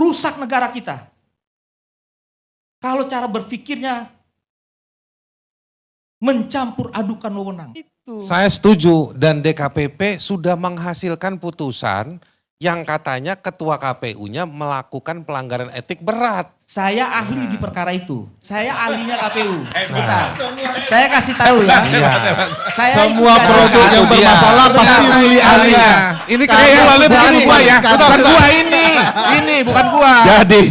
rusak negara kita. Kalau cara berpikirnya mencampur adukan wewenang. Saya setuju dan DKPP sudah menghasilkan putusan yang katanya ketua KPU-nya melakukan pelanggaran etik berat. Saya ahli di perkara itu. Saya ahlinya KPU. Sebentar. Saya kasih tahu ya. Iya. Saya Semua ikut produk dalam- yang bermasalah pasti Ruli ahlinya. Ini kesimpulannya bukan gua ya, bukan gua ini bukan gua. Jadi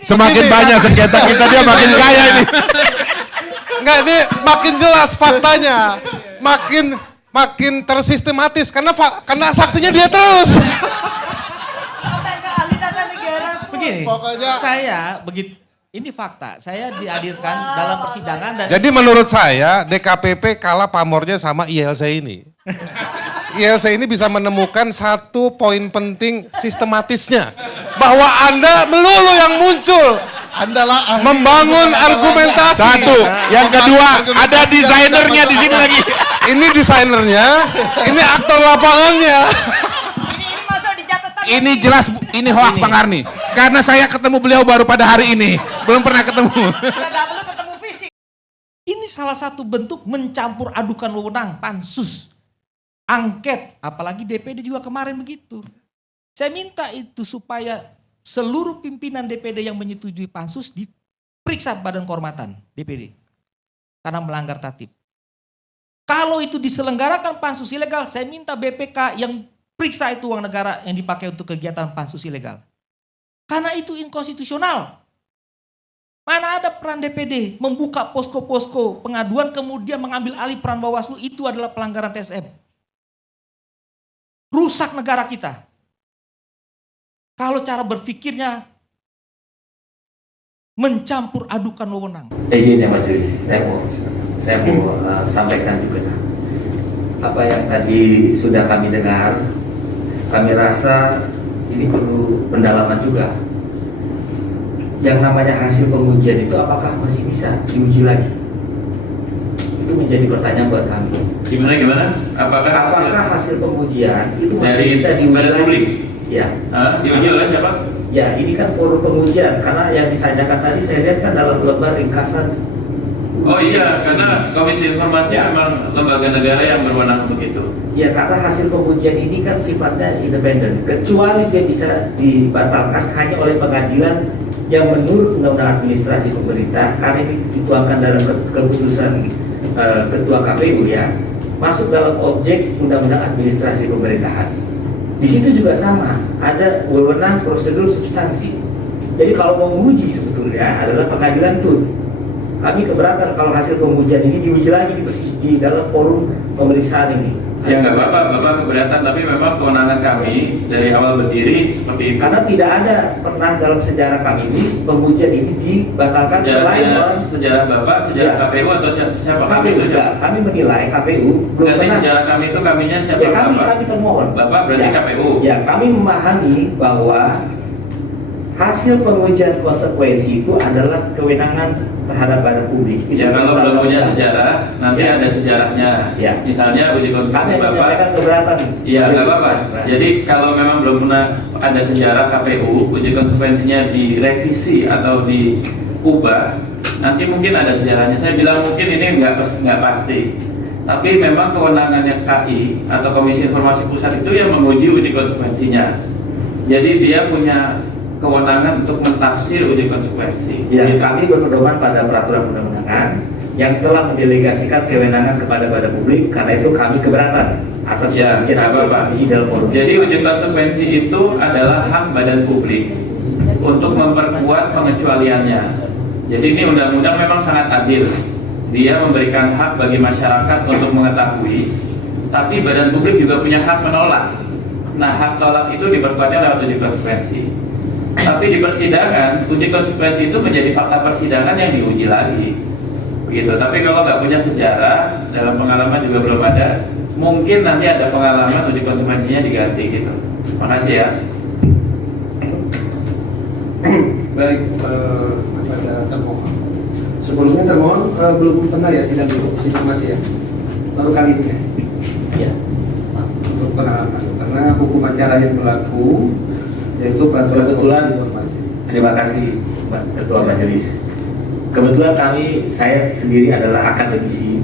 semakin banyak sengketa kita dia makin kaya ini. Enggak, ini makin jelas faktanya. Makin tersistematis karena saksinya dia terus. Begini, Pokoknya- ini fakta. Saya dihadirkan dalam persidangan dan Jadi menurut saya DKPP kalah pamornya sama ILC ini. ILC ini bisa menemukan satu poin penting sistematisnya. Bahwa Anda melulu yang muncul. Andalah ahli Membangun argumentasi. Satu, yang kedua ada desainernya di sini lagi. Ini desainernya, ini aktor lapangannya. Ini masuk di catatan. Ini jelas ini hoak Bang Arni. Karena saya ketemu beliau baru pada hari ini, belum pernah ketemu. Nggak perlu ketemu fisik. ini salah satu bentuk mencampur adukan wewenang pansus. Angket, apalagi DPD juga kemarin begitu. Saya minta itu supaya seluruh pimpinan DPD yang menyetujui pansus diperiksa Badan Kehormatan DPD. Karena melanggar tatib. Kalau itu diselenggarakan pansus ilegal, saya minta BPK yang periksa itu uang negara yang dipakai untuk kegiatan pansus ilegal. Karena itu inkonstitusional. Mana ada peran DPD membuka posko-posko pengaduan kemudian mengambil alih peran Bawaslu, itu adalah pelanggaran TSM. Rusak negara kita. Kalau cara berpikirnya mencampur adukan wewenang. Izin ya majelis, saya mau sampaikan juga apa yang tadi sudah kami dengar. Kami rasa ini perlu pendalaman juga. Yang namanya hasil pengujian itu apakah masih bisa diuji lagi? Itu menjadi pertanyaan buat kami. Gimana? Apakah hasil pengujian itu masih dari bisa diuji badan lagi? publik? Ya. Diuji oleh siapa? Ya, ini kan forum pengujian karena yang ditanyakan tadi saya lihat kan dalam lembar ringkasan. Oh iya, karena Komisi Informasi Ya. memang lembaga negara yang berwenang untuk itu. Ya, karena hasil pengujian ini kan sifatnya independen, kecuali dia bisa dibatalkan hanya oleh pengadilan yang menurut Undang-Undang Administrasi Pemerintah, karena ini dituangkan dalam keputusan Ketua KPU ya, masuk dalam objek Undang-Undang Administrasi Pemerintahan. Di situ juga sama, ada wewenang prosedur substansi. Jadi kalau mau menguji sebetulnya adalah pengadilan TUN. Kami keberatan kalau hasil pengujian ini diuji lagi di dalam forum pemeriksaan ini. Ya nggak apa-apa, Bapak keberatan, tapi memang kewenangan kami dari awal berdiri seperti itu. Karena tidak ada pernah dalam sejarah kami ini pengujian ini dibatalkan selain orang sejarah Bapak, sejarah Ya. KPU atau siapa kami KPU itu? juga. Kami menilai KPU belum Berarti pernah. sejarah kami itu kaminya siapa? Ya kami Bapak? termohon. Bapak berarti Ya. KPU. Ya, kami memahami bahwa hasil pengujian konsekuensi itu adalah kewenangan terhadap badan publik. Itu Ya kalau belum undang-undang. punya sejarah, nanti Ya. ada sejarahnya. Ya. Misalnya uji Kami konsekuensi hanya Bapak. menyampaikan keberatan. Iya, nggak apa-apa. Jadi kalau memang belum pernah ada sejarah KPU, uji konsekuensinya direvisi atau diubah, nanti mungkin ada sejarahnya. Saya bilang mungkin ini nggak pasti. Tapi memang kewenangannya KI atau Komisi Informasi Pusat itu yang menguji uji konsekuensinya. Jadi dia punya kewenangan untuk mentafsir uji konsekuensi. Ya, kami berpedoman pada peraturan undang-undangan yang telah mendelegasikan kewenangan kepada badan publik, karena itu kami keberatan atas Ya, pengujian nggak hasil apa-apa. uji dalam forum. Jadi uji konsekuensi itu adalah hak badan publik untuk memperkuat pengecualiannya. Jadi ini undang-undang memang sangat adil. Dia memberikan hak bagi masyarakat untuk mengetahui, tapi badan publik juga punya hak menolak. Nah, hak tolak itu diperkuatnya lewat uji konsekuensi. Tapi di persidangan, uji konsekuensi itu menjadi fakta persidangan yang diuji lagi. Begitu. Tapi kalau nggak punya sejarah, dalam pengalaman juga belum ada, mungkin nanti ada pengalaman uji konsekuensinya diganti gitu. Makasih ya. Baik, kepada termohon. Sebelumnya termohon belum pernah ya sidang di Komisi Informasi ya? Baru kali ini ya? Ya. Untuk pengalaman, karena hukum acara yang berlaku yaitu peraturan Kebetulan, Komisi Informasi. terima kasih Pak Ketua Majelis. Kebetulan saya sendiri adalah akademisi,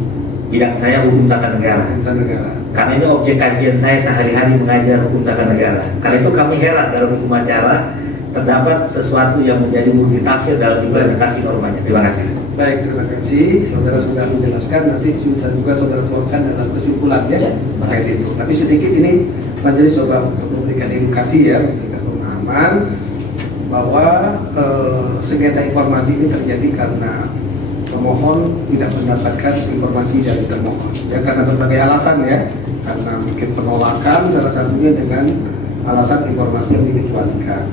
bidang saya hukum tata negara. Tata negara. Karena ini objek kajian saya sehari-hari mengajar hukum tata negara. Karena itu kami heran dalam hukum acara terdapat sesuatu yang menjadi multitafsir dalam implementasi normanya. Terima kasih. Baik, terima kasih. Saudara sudah menjelaskan, nanti bisa juga saudara tuangkan dalam kesimpulan ya, terkait itu. Tapi sedikit ini majelis coba untuk memberikan edukasi ya, memberikan pemahaman bahwa sengketa informasi ini terjadi karena pemohon tidak mendapatkan informasi dari termohon. Ya karena berbagai alasan ya, karena mungkin penolakan salah satunya dengan alasan informasi yang dikecualikan.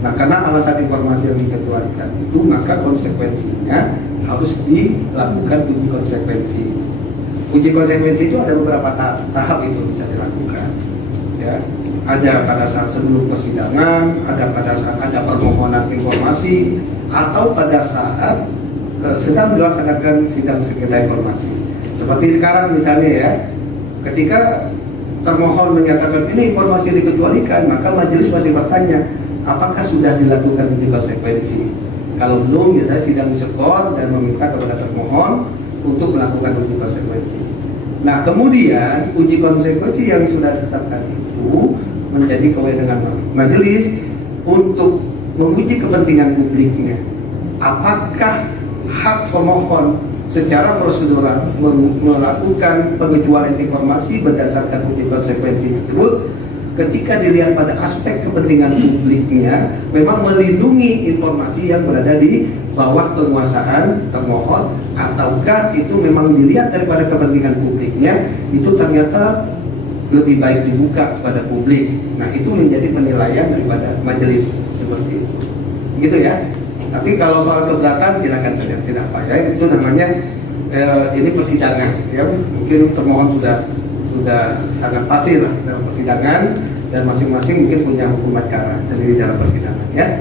Nah, karena alasan informasi yang dikecualikan itu, maka konsekuensinya harus dilakukan uji konsekuensi. Uji konsekuensi itu ada beberapa tahap itu bisa dilakukan. Ya, ada pada saat sebelum persidangan, ada pada saat ada permohonan informasi, atau pada saat sedang dilaksanakan sidang sengketa informasi. Seperti sekarang misalnya ya, ketika termohon menyatakan ini informasi dikecualikan, maka majelis masih bertanya, apakah sudah dilakukan uji konsekuensi? Kalau belum, biasanya sidang disekor dan meminta kepada termohon untuk melakukan uji konsekuensi. Nah, kemudian uji konsekuensi yang sudah ditetapkan itu menjadi kewenangan majelis untuk menguji kepentingan publiknya. Apakah hak pemohon secara prosedural melakukan pengecualian informasi berdasarkan uji konsekuensi tersebut, ketika dilihat pada aspek kepentingan publiknya, memang melindungi informasi yang berada di bawah penguasaan termohon, ataukah itu memang dilihat daripada kepentingan publiknya, itu ternyata lebih baik dibuka kepada publik. Nah, itu menjadi penilaian daripada majelis seperti itu. Gitu ya. Tapi kalau soal keberatan silakan saja, tidak apa ya. Itu namanya ini persidangan ya. Mungkin termohon sudah sangat pasti lah dalam persidangan, dan masing-masing mungkin punya hukum acara sendiri dalam persidangan ya.